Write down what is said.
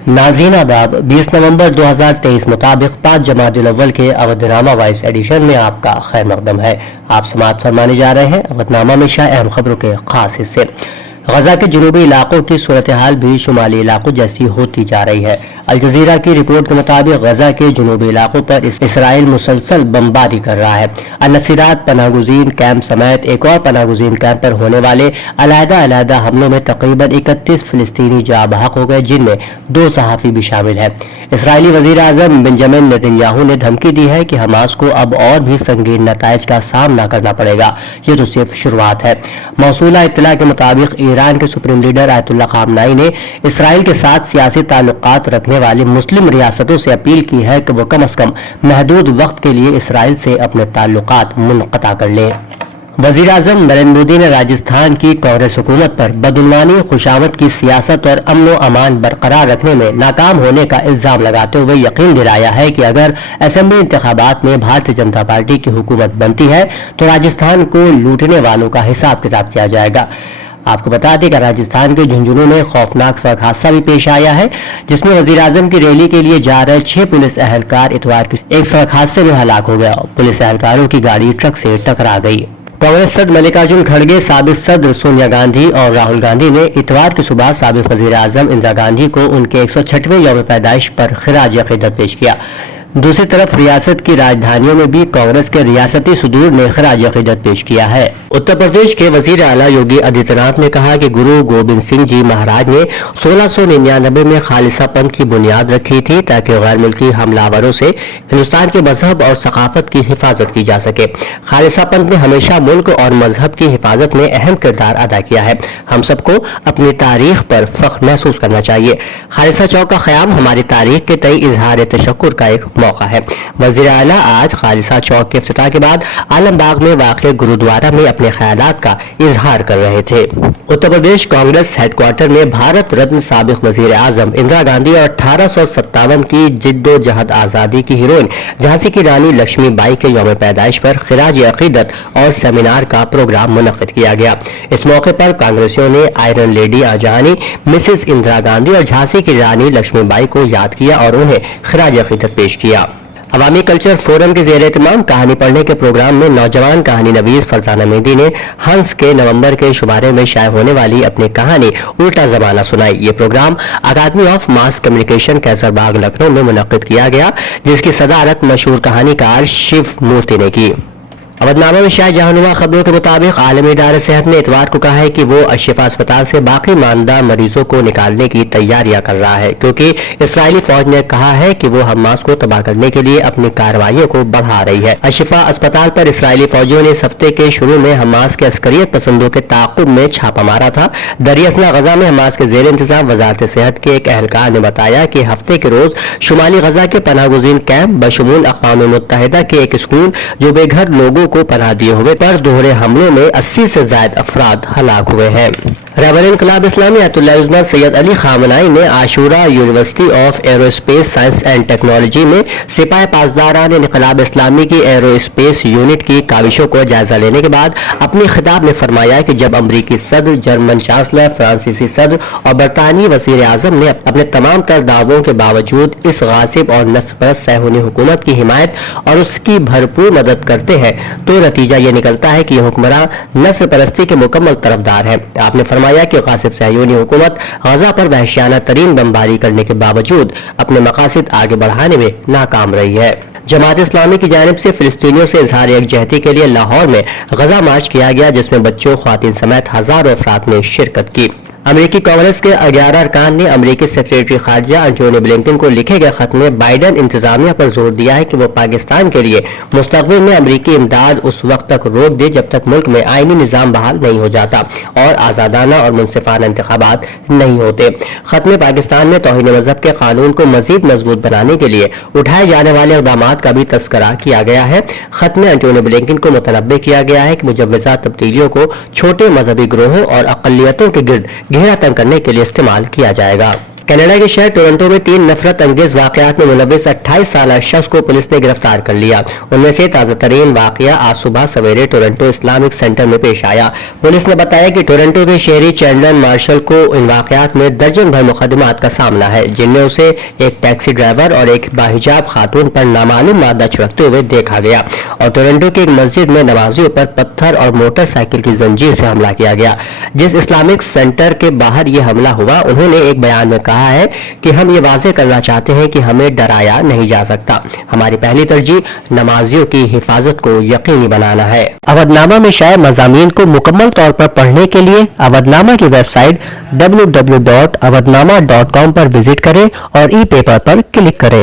नाज़रीन आदाब 20 नवंबर 2023 मुताबिक 5 जमादुल अव्वल के अवधनामा वाइस एडिशन में आपका खैर मकदम है। आप समाअत फरमाने जा रहे हैं अवधनामा में शाह अहम खबरों के खास हिस्से। गजा के जनूबी इलाकों की सूरत हाल भी शुमाली इलाकों जैसी होती जा रही है। अल जजीरा की रिपोर्ट के मुताबिक गजा के जनूबी इलाकों पर इसराइल मुसलसल बमबारी कर रहा है। अनसीरात पनागुजीन कैंप समेत एक और पनागुजीन कैंप पर होने वाले अलहदा हमलों में तकरीबन 31 फिलिस्तीनी जाँ बहक हो गए, जिनमें 2 सहाफ़ी भी शामिल हैं। इसराइली वज़ीर आज़म बेंजामिन नेतन्याहू ने धमकी दी है कि हमास को अब और भी संगीन नताइज का सामना करना पड़ेगा। ये तो सिर्फ शुरुआत है। मौसूला इत्तला के मुताबिक ईरान के सुप्रीम लीडर आयतुल्लाह खामनाई ने इसराइल के साथ सियासी ताल्लुकात रखने वाली मुस्लिम रियासतों से अपील की है कि वो कम अज कम महदूद वक्त के लिए इसराइल से अपने ताल्लुकात मुनक़ता कर लें। वज़ीर आज़म नरेंद्र मोदी ने राजस्थान की कांग्रेस हुकूमत पर बदउनवानी, खुशामद की सियासत और अमन व अमान बरकरार रखने में नाकाम होने का इल्जाम लगाते हुए यकीन दिलाया है कि अगर असेंबली इंतखाबात में भारतीय जनता पार्टी की हुकूमत बनती है तो राजस्थान को लूटने वालों का हिसाब किताब किया जाएगा। आपको बता दें कि राजस्थान के झुंझुनू में खौफनाक सड़क हादसा भी पेश आया है, जिसमें वज़ीर आज़म की रैली के लिए जा रहे 6 पुलिस एहलकार इतवार के एक सड़क हादसे में हलाक हो गया। पुलिस एहलकारों की गाड़ी ट्रक से टकरा गई। कांग्रेस सदर मल्लिकार्जुन खड़गे, साबिक सदर सोनिया गांधी और राहुल गांधी ने इतवार की सुबह साबिक वज़ीर आज़म इंदिरा गांधी को उनके 106वें यौम पैदाइश पर खिराज अक़ीदत पेश किया। दूसरी तरफ रियासत की राजधानियों में भी कांग्रेस के रियासती सुदूर ने खिराज अक़ीदत पेश किया है। उत्तर प्रदेश के वजीर आला योगी आदित्यनाथ ने कहा कि गुरु गोविंद सिंह जी महाराज ने 1699 में खालिसा पंथ की बुनियाद रखी थी ताकि गैर मुल्की हमलावरों से हिंदुस्तान के मजहब और सकाफत की हिफाजत की जा सके। खालिसा पंथ ने हमेशा मुल्क और मजहब की हिफाजत में अहम किरदार अदा किया है। हम सबको अपनी तारीख पर फख्र महसूस करना चाहिए। खालिसा चौक का क़याम हमारी तारीख के तय इजहार तशक्कुर का एक मौका है। वज़ीर आला आज खालिसा चौक के इफ्तिताह के बाद आलमबाग में वाक़े गुरुद्वारा में अपने ख्यालात का इजहार कर रहे थे। उत्तर प्रदेश कांग्रेस हेडक्वार्टर में भारत रत्न साबिक वज़ीर आज़म इंदिरा गांधी और 1857 की जिद्दोजहद आज़ादी की हीरोइन झांसी की रानी लक्ष्मीबाई के यौम पैदाइश पर खिराज अक़ीदत और सेमिनार का प्रोग्राम मुनक़्क़िद किया गया। इस मौके पर कांग्रेसियों ने आयरन लेडी आजानी मिसेस इंदिरा गांधी और झांसी की रानी लक्ष्मीबाई को याद किया और उन्हें खिराज अक़ीदत पेश किया। अवामी कल्चर फोरम के ज़ेर एहतमाम कहानी पढ़ने के प्रोग्राम में नौजवान कहानी नवीस फरजाना मेहदी ने हंस के नवंबर के शुमारे में शाये होने वाली अपनी कहानी उल्टा ज़माना सुनाई। ये program academy of mass communication Kaiserbagh Lucknow में मुनक़्क़िद किया गया, जिसकी सदारत मशहूर कहानीकार शिव मूर्ति ने की। अवधनामा में शाह जहानुमा खबरों के मुताबिक आलमी इदारा सेहत ने इतवार को कहा है कि वो अशिफा अस्पताल से बाकी मानदा मरीजों को निकालने की तैयारियां कर रहा है, क्योंकि इसराइली फौज ने कहा है कि वो हमास को तबाह करने के लिए अपनी कार्रवाइयों को बढ़ा रही है। अशिफा अस्पताल पर इसराइली फौजियों ने इस हफ्ते के शुरू में हमास के अस्करियत पसंदों के ताक़ुब में छापा मारा था। दरियासना गजा में हमास के ज़ेर इंतज़ाम वज़ारत सेहत के एक एहलकार ने बताया कि हफ्ते के रोज शुमाली गजा के पनाहगुज़ीन कैंप बशमूल अक़वाम मुत्तहिदा के एक स्कूल जो बेघर लोगों को पनाह दिए हुए पर दोहरे हमलों में 80 से ज्यादा अफराद हलाक हुए हैं। रहबर इनकलाब इस्लामी आयतुल्लाह उज़्मा सैयद अली खामनाई ने Ashura University of Aerospace Science and Technology में सिपाही पासदारान इनकलाब इस्लामी की एरोस्पेस यूनिट की काविशों को जायजा लेने के बाद अपने खिताब में फरमाया कि जब अमरीकी सदर, जर्मन चांसलर, फ्रांसीसी सदर और बरतानी वज़ीर आज़म ने अपने तमाम तर दावों के बावजूद इस गासिब और नस्लपरस्त सैहूनी हुकूमत की हिमायत और उसकी भरपूर मदद करते हैं तो नतीजा ये निकलता है कि ये हुक्मरान नस्ल परस्ती के मुकम्मल तरफदार हैं। आपने फरमाया कि गासिब सैहूनी हुकूमत गजा पर वहशियाना तरीन बमबारी करने के बावजूद अपने मकासद आगे बढ़ाने में नाकाम रही है। जमात इस्लामी की जानिब से फिलिस्तीनियों से इजहार यकजहती के लिए लाहौर में गजा मार्च किया गया, जिसमें बच्चों, ख्वातीन समेत हजारों अफराद ने शिरकत की। अमेरिकी कांग्रेस के 11 अरकान ने अमेरिकी सेक्रेटरी खारजा एंटोनी ब्लिंकन को लिखे गए खत में बाइडन इंतजामिया पर जोर दिया है कि वो पाकिस्तान के लिए मुस्तकबिल में अमेरिकी इमदाद उस वक्त तक रोक दे जब तक मुल्क में आईनी निज़ाम बहाल नहीं हो जाता और आज़ादाना और मुनसिफाना इंतखाबात नहीं होते। खत में पाकिस्तान में तौहीन मजहब के कानून को मजीद मजबूत बनाने के लिए उठाए जाने वाले इक़दाम का भी तस्करा किया गया है। खत में एंटोनी ब्लिंकन को मुतनब्बे किया गया है कि मुजव्वज़ा तब्दीलियों को छोटे मजहबी ग्रोहों और अक़लियतों के गिर्द घेरा तंग करने के लिए इस्तेमाल किया जाएगा। कनाडा के शहर टोरंटो में 3 नफरत अंगेज वाकयात में मुलविस 28 साल शख्स को पुलिस ने गिरफ्तार कर लिया। उनमें से ताजा तरीन वाकया आज सुबह सवेरे टोरंटो इस्लामिक सेंटर में पेश आया। पुलिस ने बताया कि टोरंटो के शहरी चैंडन मार्शल को इन वाकयात में दर्जन भर मुकदमात का सामना है, जिनमें उसे एक टैक्सी ड्राइवर और एक बाहिजाब खातून पर नामालूम मादा छिड़कते हुए देखा गया और टोरंटो की एक मस्जिद में नमाजियों पर पत्थर और मोटरसाइकिल की जंजीर से हमला किया गया। जिस इस्लामिक सेंटर के बाहर ये हमला हुआ, उन्होंने एक बयान में कहा है कि हम ये वाज़ेह करना चाहते हैं कि हमें डराया नहीं जा सकता। हमारी पहली तरजीह नमाजियों की हिफाजत को यकीनी बनाना है। अवधनामा में शाये मज़ामीन को मुकम्मल तौर पर पढ़ने के लिए अवधनामा की वेबसाइट www.awadhnama.com पर विजिट करें और ई पेपर पर क्लिक करें।